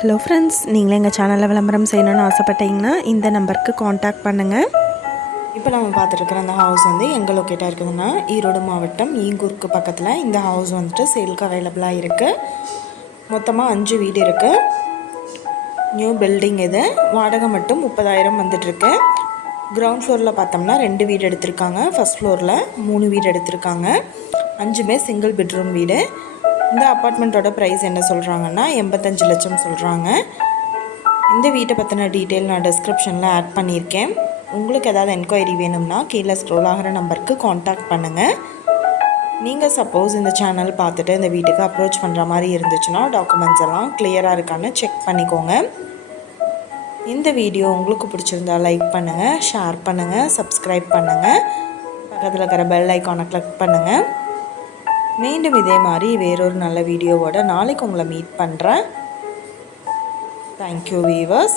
Hello friends, நீங்களே எங்கள் சேனலில் விளம்பரம் செய்யணும்னு ஆசைப்பட்டீங்கன்னா இந்த நம்பருக்கு காண்டாக்ட் பண்ணுங்கள். இப்போ நம்ம பார்த்துருக்குற அந்த ஹவுஸ் வந்து எங்கே லொக்கேட்டாக இருக்குதுன்னா ஈரோடு மாவட்டம் ஈங்கூருக்கு பக்கத்தில் இந்த ஹவுஸ் வந்துட்டு சேலுக்கு அவைலபிளாக இருக்குது. மொத்தமாக 5 வீடு இருக்குது. நியூ பில்டிங் இது. வாடகை மட்டும் 30,000 வந்துட்டுருக்கு. கிரவுண்ட் ஃப்ளோரில் பார்த்தோம்னா 2 வீடு எடுத்திருக்காங்க. ஃபஸ்ட் ஃப்ளோரில் 3 வீடு எடுத்திருக்காங்க. 5மே சிங்கிள் பெட்ரூம் வீடு. இந்த அப்பார்ட்மெண்ட்டோட ப்ரைஸ் என்ன சொல்கிறாங்கன்னா 85 லட்சம் சொல்கிறாங்க. இந்த வீட்டை பற்றின டீட்டெயில் நான் டிஸ்கிரிப்ஷனில் ஆட் பண்ணியிருக்கேன். உங்களுக்கு ஏதாவது என்கொயரி வேணும்னா கீழே ஸ்க்ரோல் ஆகிற நம்பருக்கு காண்டாக்ட் பண்ணுங்கள். நீங்கள் சப்போஸ் இந்த சேனல் பார்த்துட்டு இந்த வீட்டுக்கு அப்ரோச் பண்ணுற மாதிரி இருந்துச்சுன்னா டாக்குமெண்ட்ஸ் எல்லாம் கிளியராக இருக்கான்னு செக் பண்ணிக்கோங்க. இந்த வீடியோ உங்களுக்கு பிடிச்சிருந்தா லைக் பண்ணுங்கள், ஷேர் பண்ணுங்கள், சப்ஸ்கிரைப் பண்ணுங்கள், பக்கத்தில் இருக்கிற பெல் ஐக்கானை கிளிக் பண்ணுங்கள். மீண்டும் இதே மாதிரி வேறொரு நல்ல வீடியோவோட நாளைக்கு உங்களை மீட் பண்ணுறேன். Thank you viewers.